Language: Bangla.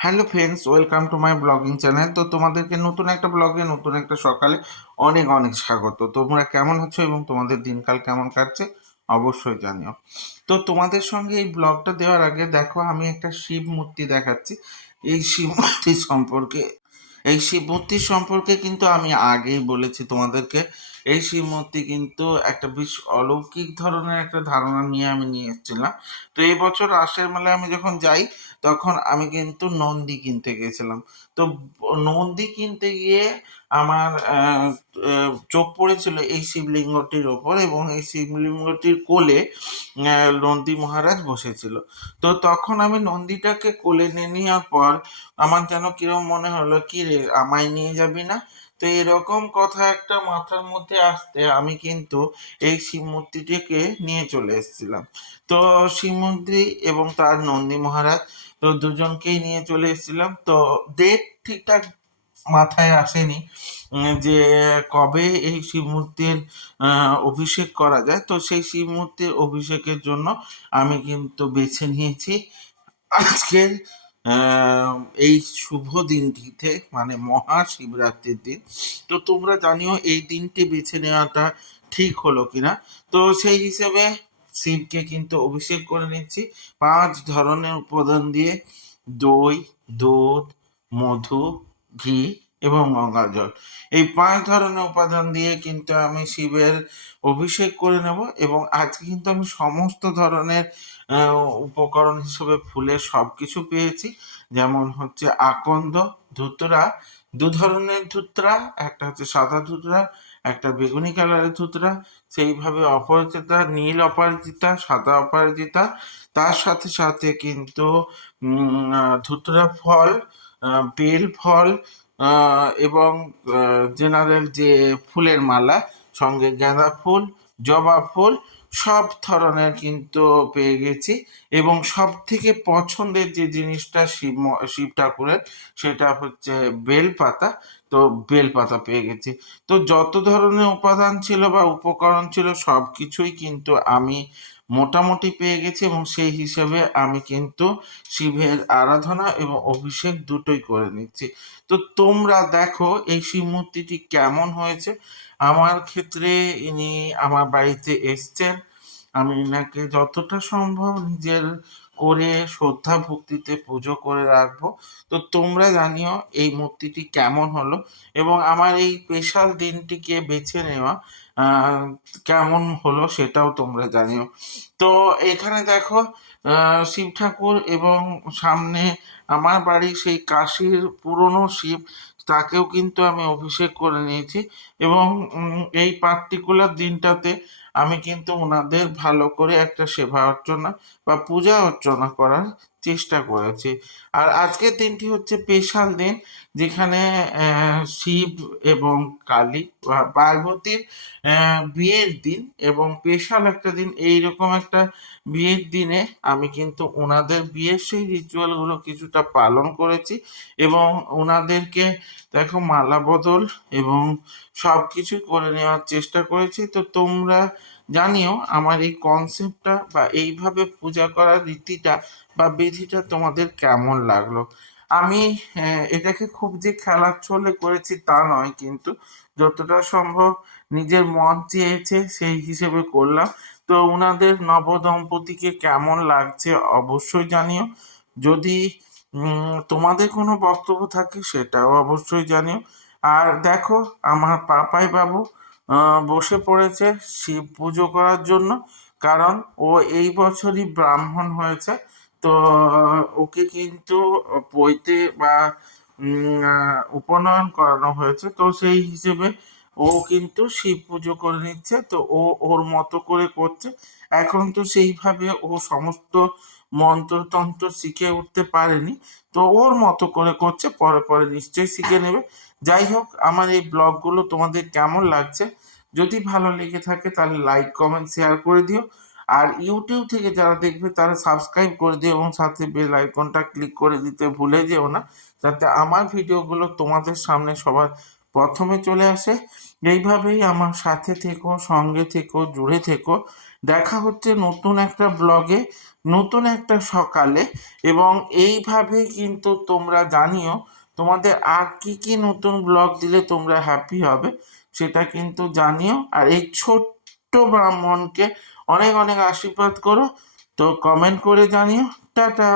Hello friends, welcome to my blogging channel. তো তোমাদেরকে নতুন একটা ব্লগে নতুন একটা সকালে অনেক অনেক স্বাগত। তোমরা কেমন আছো এবং তোমাদের দিনকাল কেমন কাটছে অবশ্যই জানিও। তো তোমাদের সঙ্গে এই ব্লগটা দেওয়ার আগে দেখো, আমি একটা শিব মূর্তি দেখাচ্ছি। এই শিব মূর্তি সম্পর্কে এই শিব মূর্তির সম্পর্কে কিন্তু আমি আগেই বলেছি তোমাদেরকে। এই শিব মূর্তি কিন্তু একটা বেশ অলৌকিক ধরনের একটা ধারণা নিয়ে আমি নিয়ে এসেছিলাম। তো এই বছর রাসের মেলায় আমি যখন যাই, তখন আমি কিন্তু নন্দী কিনতে গেছিলাম। তো নন্দী কিনতে গিয়ে আমার চোখ পড়েছিল এই শিবলিঙ্গটির ওপর, এবং এই শিবলিঙ্গটির কোলে নন্দী মহারাজ বসেছিল। তো তখন আমি নন্দীটাকে কোলে নিয়ে নেওয়ার পর আমার যেন কিরম মনে হলো, কি রে আমায় নিয়ে যাবি না? তো এরকম কথা একটা মাথার মধ্যে আসতে আমি কিন্তু এই শিব মূর্তিটিকে নিয়ে চলে এসেছিলাম। তো শিব মূর্তি এবং তার নন্দী মহারাজ, তো দুজনকেই নিয়ে চলে এসেছিলাম। তো ডেট ঠিকঠাক মাথায় আসেনি যে কবে এই শিব মূর্তির অভিষেক করা যায়। তো সেই শিব মূর্তির অভিষেকের জন্য আমি কিন্তু বেছে নিয়েছি আজকের আহ, এই শুভ দিনটিতে, মানে মহাশিবরাত্রির দিন। তো তোমরা জানিও এই দিনটি বেছে নেওয়াটা ঠিক হলো কিনা। তো সেই হিসেবে শিবকে কিন্তু অভিষেক করে নিচ্ছি 5 ধরনের উপাদান দিয়ে: দই, দুধ, মধু, ঘি এবং গঙ্গা জল। এই 5 ধরনের উপাদান দিয়ে কিন্তু আমি শিবের অভিষেক করে নেব। এবং আজকে কিন্তু আমি সমস্ত ধরনের উপকরণ হিসেবে ফুলের সব কিছু পেয়েছি। যেমন হচ্ছে আকন্দ, ধুতরা, 2 ধরনের ধুতরা, একটা হচ্ছে সাদা ধুতরা, একটা বেগুনি কালারের ধুতরা, সেইভাবে অপরাজিতা, নীল অপরাজিতা, সাদা অপরাজিতা। তার সাথে সাথে কিন্তু ধুতরা ফল, বেল ফল, এবং জেনারেল যে ফুলের মালা, সঙ্গে গাঁদা ফুল, জবা ফুল, সব ধরনের কিন্তু পেয়ে গেছি। এবং সব থেকে পছন্দের যে জিনিসটা শিব ঠাকুরের, সেটা হচ্ছে বেলপাতা। তো বেলপাতা পেয়ে গেছি। তো যত ধরনের উপাদান ছিল বা উপকরণ ছিল, সব কিছুই কিন্তু আমি মোটামুটি পেয়ে গেছি, এবং সেই হিসেবে আমি কিন্তু শিবের আরাধনা এবং অভিষেক দুটোই করে নিচ্ছি। তো তোমরা দেখো এই শিব মূর্তিটি কেমন হয়েছে। আমার ক্ষেত্রে ইনি আমার বাড়িতে এসছেন। আমি এনাকে যতটা সম্ভব নিজের করে শ্রদ্ধা ভক্তিতে পুজো করে রাখবো। তো তোমরা জানিও এই মূর্তিটি কেমন হলো, এবং আমার এই স্পেশাল দিনটিকে বেছে নেওয়া আহ, কেমন হলো সেটাও তোমরা জানিও। তো এখানে দেখো, শিব ঠাকুর, এবং সামনে আমার বাড়ি সেই কাশীর পুরনো শিব, তাকেও কিন্তু আমি অভিষেক করে নিয়েছি। এবং এই পার্টিকুলার দিনটাতে আমি কিন্তু ওনাদের ভালো করে একটা সেবা অর্চনা বা পূজা অর্চনা করার চেষ্টা করেছি। আর আজকের দিনটি হচ্ছে স্পেশাল দিন, যেখানে শিব এবং কালী বা পার্বতীর বিয়ের দিন, এবং স্পেশাল একটা দিন। এইরকম একটা বিয়ের দিনে আমি কিন্তু ওনাদের বিয়ের সেই রিচুয়ালগুলো কিছুটা পালন করেছি, এবং ওনাদেরকে দেখো মালা বদল এবং সব কিছু করে নেওয়ার চেষ্টা করেছি। তো তোমরা জানিও আমার এই কনসেপ্টটা বা এইভাবে পূজা করার রীতিটা বা বিধিটা তোমাদের কেমন লাগলো। আমি এটাকে খুব যে খেলার ছলে করেছি তা নয়, কিন্তু যতটা সম্ভব নিজের মন চেয়েছে সেই হিসেবে করলাম। তো ওনাদের নবদম্পতিকে কেমন লাগছে অবশ্যই জানিও। যদি তোমাদের কোনো বক্তব্য থাকে সেটাও অবশ্যই জানিও। আর দেখো, আমার পাপাই বাবু বসে পড়েছে শিব পুজো করার জন্য, কারণ ও এই বছরই ব্রাহ্মণ হয়েছে। তো ওকে কিন্তু পৈতে বা উপনয়ন করানো হয়েছে। তো সেই হিসেবে ও কিন্তু শিব পুজো করে নিচ্ছে। তো ও ওর মতো করে করছে। এখন তো সেইভাবে ও সমস্ত মন্ত্রতন্ত্র শিখে উঠতে পারেনি। তো ওর মতো করে করছে, পরে পরে নিশ্চয়ই শিখে নেবে। যাই হোক, আমার এই ব্লগগুলো তোমাদের কেমন লাগছে? যদি ভালো লেগে থাকে তাহলে লাইক, কমেন্ট, শেয়ার করে দিও। আর ইউটিউব থেকে যারা দেখবে তারা সাবস্ক্রাইব করে দিও, এবং সাথে বেল আইকনটা ক্লিক করে দিতে ভুলে যেও না, যাতে আমার ভিডিওগুলো তোমাদের সামনে সবার প্রথমে চলে আসে। এইভাবেই আমার সাথে থেকো, সঙ্গে থেকো, জুড়ে থেকো। দেখা হচ্ছে নতুন একটা ব্লগে নতুন একটা সকালে। এবং এইভাবে কিন্তু তোমরা জানিও তোমাদের আর কি কি নতুন ব্লগ দিলে তোমরা হ্যাপি হবে, সেটা কিন্তু জানিও। আর এই ছোট্ট ব্রাহ্মণকে অনেক অনেক আশীর্বাদ করো। তো কমেন্ট করে জানিও। টাটা।